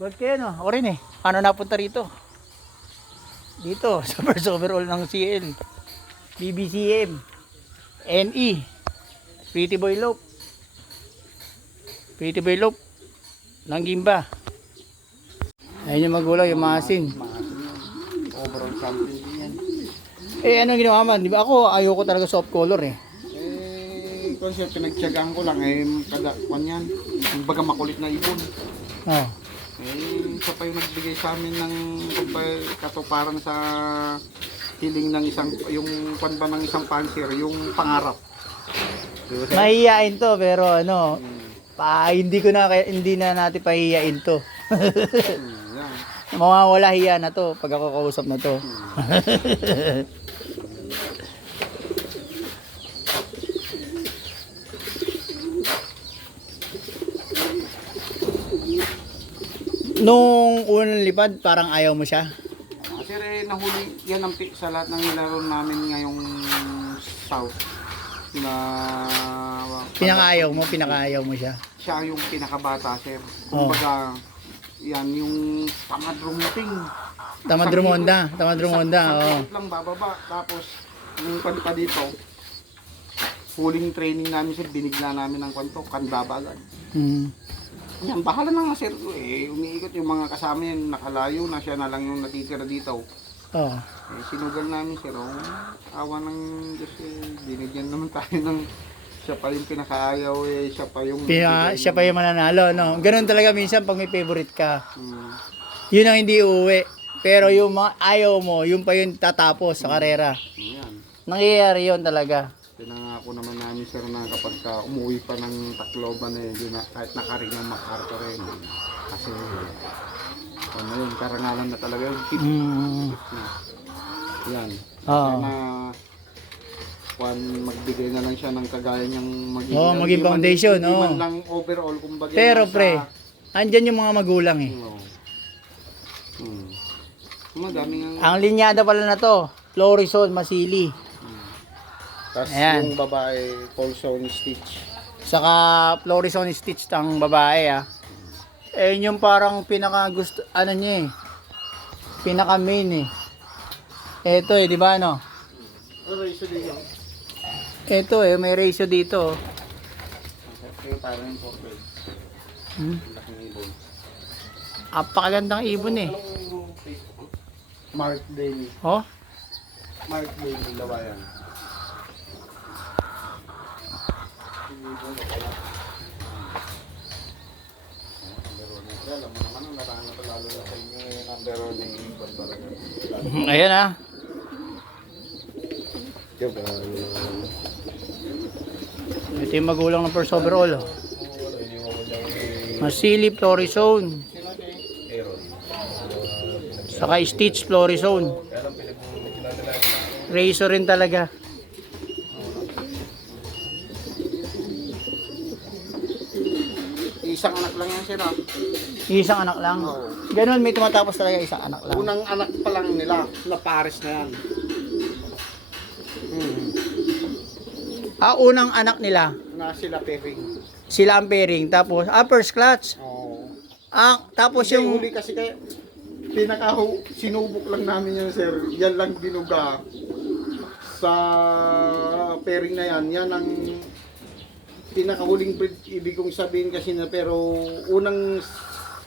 Ba't kaya no? Ako rin eh. Paano napunta rito? Dito, sa first overall ng CL. BBCM. NE. Pretty Boy Loop. Pretty Boy Loop. Ng Gimba. Ayun yung magulang, yung maasin. Overall champion din yan. Eh, ano ginawa man? Di ba ako, ayoko talaga soft color eh. Kung siya pinagtyagaan ko lang, kada kwan yan. Kumbaga makulit na ibon. Oh. Siya pa yung nagbigay sa amin ng katuparan sa hiling ng isang, yung kwan ba ng isang panser, yung pangarap. Diba, Mahihiyain to, pero ano, hindi na natin pahihiyain to. yan. Mawawala hiya na to pag ako kausap na to. Nung unang lipad, parang ayaw mo siya. Sir, nahuli yan ang sa lahat ng nilaro namin ngayong South. Na Pinakaayaw mo siya. siya yung pinakabata, sir. Kumbaga, yan yung tamad rumuting. Tamad rumonda, oo. Lang bababa, tapos yung kanta dito, pulling training namin, sir, binigla namin ng kwanto, kandaba agad. Yan, bahala na nga, sir. Umiikot yung mga kasama yan, nakalayo na, siya na lang yung natitira dito. Oh. Sinugal namin, sir. Awa ng Diyos, binigyan naman tayo ng siya pa yung pinakaayaw, siya pa yung Siya pa yung mananalo, no? Ganun talaga minsan pag may favorite ka. Hmm. Yun ang hindi uuwi. Pero yung mga ayaw mo, yun pa yung tatapos sa karera. Yan. Nangyayari yun talaga. Pinangako naman namin, sir, na kapag umuwi pa ng Tacloban, kahit nakaring ng MacArthur, kasi ano yun, karangalan na talaga yun. Yan. Oo. Na magbigay na lang siya ng kagaya niyang Maging foundation, hindi man lang overall, kumbaga. Pero pre, andyan yung mga magulang eh. Madaming Ang linyada pala na to, Florizon, Masili. Tapos Ayan. yung babae, Paulson Stitch. Saka Florizon Stitch ang babae ah. Eh yun yung parang pinaka gusto, ano niya eh. Pinaka main eh. Ito eh, di ba ano? Ratio dito. Ito eh, may ratio dito. Yung parang yung portrait. Laking ibon. Apakagandang ibon eh. Mark Daly. Oh? Mark Daly, lawayan. Alam mo naman, ang narana pa lalo na sa inyo yung number 1 ng ibon talaga. Ayan ah. Ito yung magulang ng first overall oh. Masili, Florizon. Saka Stitch, Florizon. Razor rin talaga. Isang anak lang yan, sir. Isang anak lang. Ganun, may tumatapos talaga isang anak lang. Unang anak pa lang nila, na pares na yan. Unang anak nila, Na sila pairing. sila ang pairing. Tapos, first clutch. Tapos Kasi yung... huli kasi kaya sinubok lang namin yan, sir. Yan lang binuga sa pairing na yan. Yan ang pinakahuling breed, ibig kong sabihin kasi na, pero unang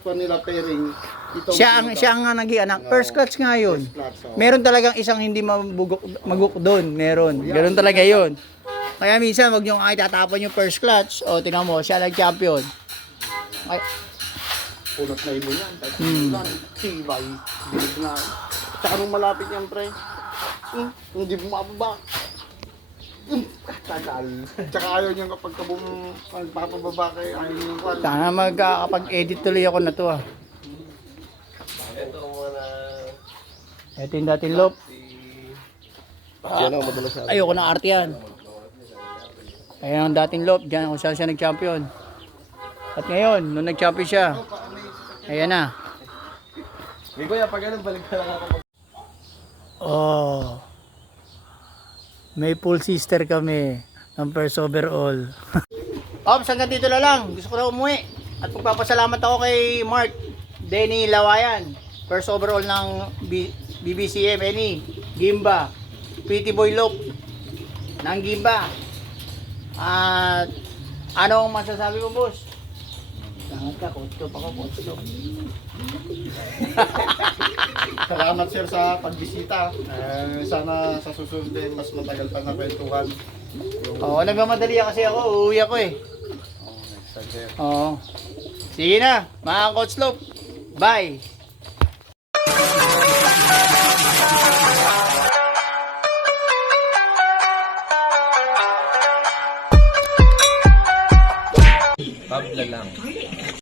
nila pairing, Siya ang nag-ianak. First clutch nga yun. Meron talagang isang hindi maguk doon. Meron. Ganun talaga yun. Kaya minsan, wag nyo ay tatapon yung first clutch. O, tingnan mo, siya nag-champion. Ay, Punot na ibon yan. Tibay. Bilig na. Tsaka nung malapit yan, pre. Hindi bumababa. Tagal. Tsaka ayaw niya kapag magpapababa kay ayaw niya yung kwan. sana magkakapag-edit tuloy ako na to ah. Ito yung dating loop. Ayoko na arte yan. Ayan ang dating loop. Diyan kung saan siya nag-champion. At ngayon, nung nag-champion siya, ayan na. May kuya, pag ganun, balik ka lang ako. Oh. May full sister kami ng first overall. Ops, hanggang dito na lang. Gusto ko na umuwi. At magpapasalamat ako kay Mark Denny Lawayan, first overall ng BBCM, Eni, Gimba, Pretty Boy Loop, ng Gimba. At, anong masasabi mo, boss? Sangat ka, coach to, coach to. Salamat sir sa pagbisita. Sana sa susunod din mas matagal pa na kwentuhan. Oo, nagmamadali kasi ako, uuwi ako eh. Next time sir. Oo. Sige na, mga Coach Loop. Bye! Pabla lang.